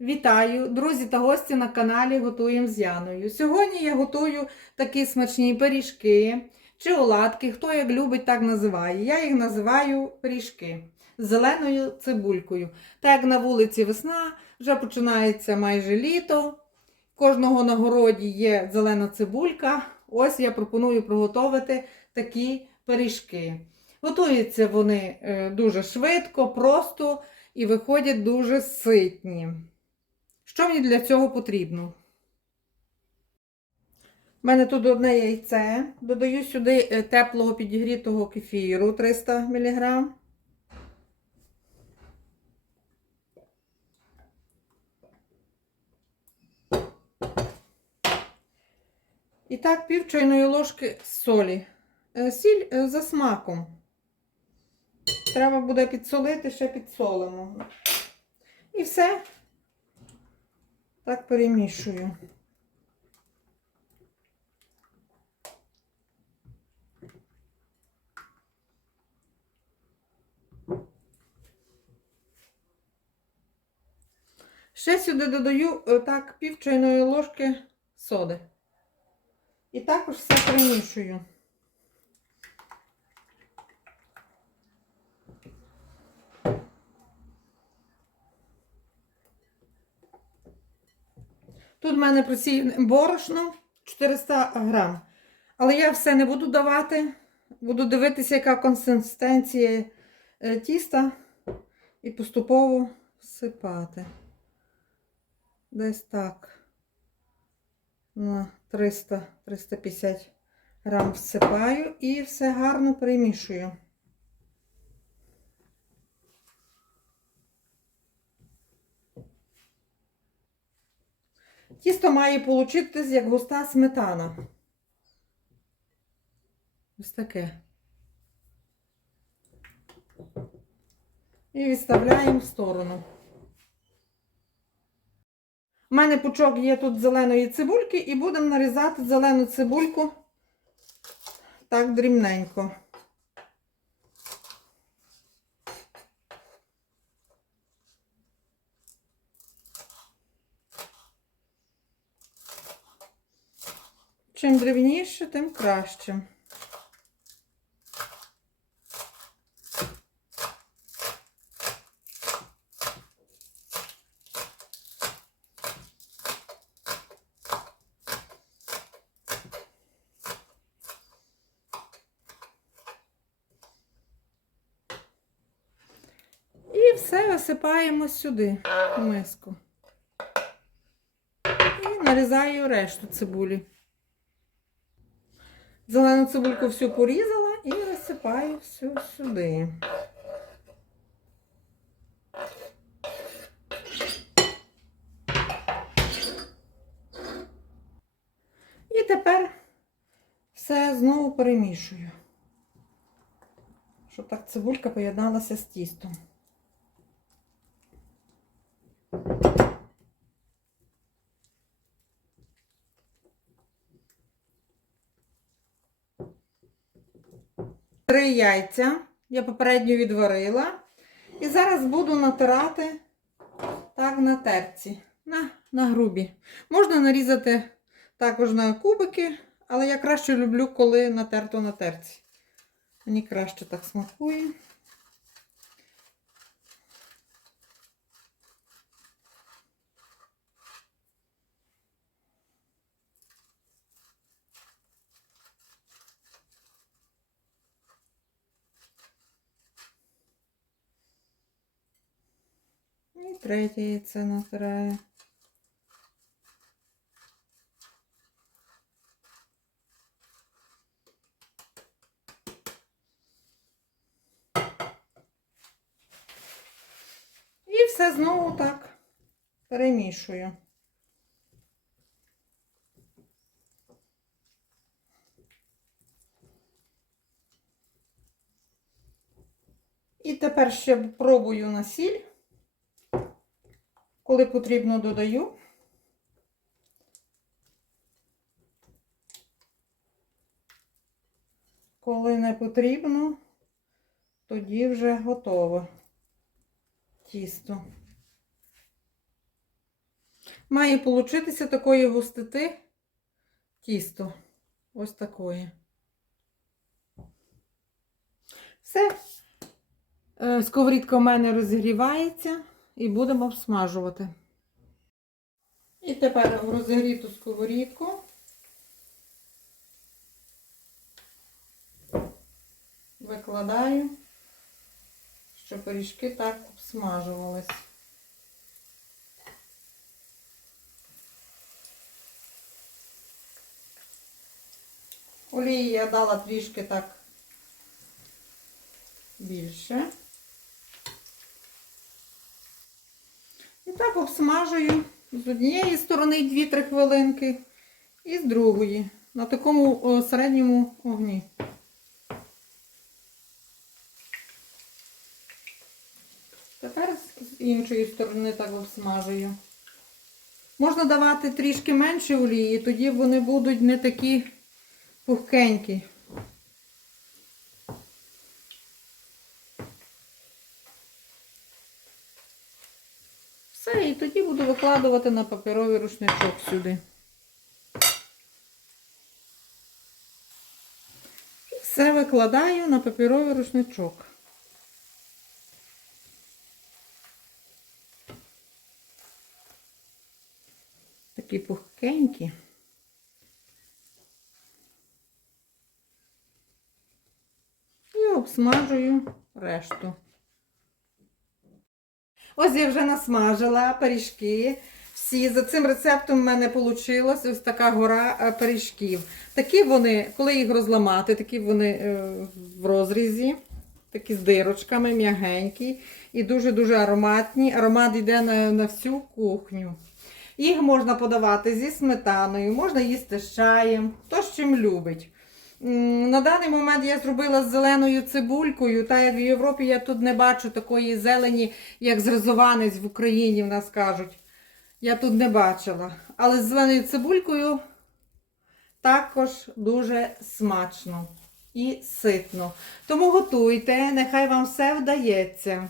Вітаю, друзі та гості на каналі Готуємо з Яною. Сьогодні я готую такі смачні пиріжки чи оладки, хто як любить, так називає. Я їх називаю пиріжки з зеленою цибулькою. Так як на вулиці весна, вже починається майже літо. Кожного на городі є зелена цибулька. Ось я пропоную приготувати такі пиріжки. Готуються вони е, дуже швидко, просто і виходять дуже ситні. Що мені для цього потрібно? У мене тут одне яйце. Додаю сюди е, теплого підігрітого кефіру 300 мг. І так, пів чайної ложки солі. Е, Сіль е, за смаком. Треба буде підсолити, ще підсолимо. І все. Так перемішую. Ще сюди додаю е, так пів чайної ложки соди. І також все перемішую. Тут в мене просіяне борошно 400 грам. Але я все не буду давати. Буду дивитися, яка консистенція е, тіста, і поступово всипати. Десь так. На 300-350 грам всипаю і все гарно перемішую. Тісто має получитись як густа сметана. Ось таке. І відставляємо в сторону. У мене пучок є тут зеленої цибульки, і будемо нарізати зелену цибульку так дрібненько. Чим дрібніше, тим краще. І все висипаємо сюди, в миску. І нарізаю решту цибулі. Зелену цибульку всю порізала і розсипаю всю сюди. І тепер все знову перемішую, щоб так цибулька поєдналася з тістом. Три яйця я попередньо відварила. І зараз буду натирати так на терці, на, на грубі. Можна нарізати також на кубики, але я краще люблю, коли натерто на терці. Мені краще так смакує. Третє яйце натираю. І все знову так перемішую. І тепер ще пробую на сіль. Коли потрібно, додаю. Коли не потрібно, тоді вже готово тісто. Має получитися такої густоти тісто. Ось такої. Все. Е, Сковорідка у мене розігрівається і будемо обсмажувати. І тепер в розігріту сковорідку викладаю, щоб пиріжки так обсмажувались. Олії я дала трішки так більше. Так обсмажую з однієї сторони 2-3 хвилинки і з другої на такому середньому огні. Тепер з іншої сторони так обсмажую. Можна давати трішки менше олії, тоді вони будуть не такі пухкенькі. Все, і тоді викладувати на паперовий рушничок сюди. І Все викладаю на паперовий рушничок. Такі пухкенькі. І обсмажую решту. Ось я вже насмажила пиріжки. Всі за цим рецептом в мене вийшла ось така гора е, пиріжків. Такі вони, коли їх розламати, такі вони е, в розрізі, такі з дирочками, м'ягенькі і дуже-дуже ароматні. Аромат йде на, на всю кухню. Їх можна подавати зі сметаною, можна їсти з чаєм, хто з чим любить. На даний момент я зробила з зеленою цибулькою, та як в Європі я тут не бачу такої зелені, як зризованець в Україні, в нас кажуть. Я тут не бачила. Але з зеленою цибулькою також дуже смачно і ситно. Тому готуйте, нехай вам все вдається.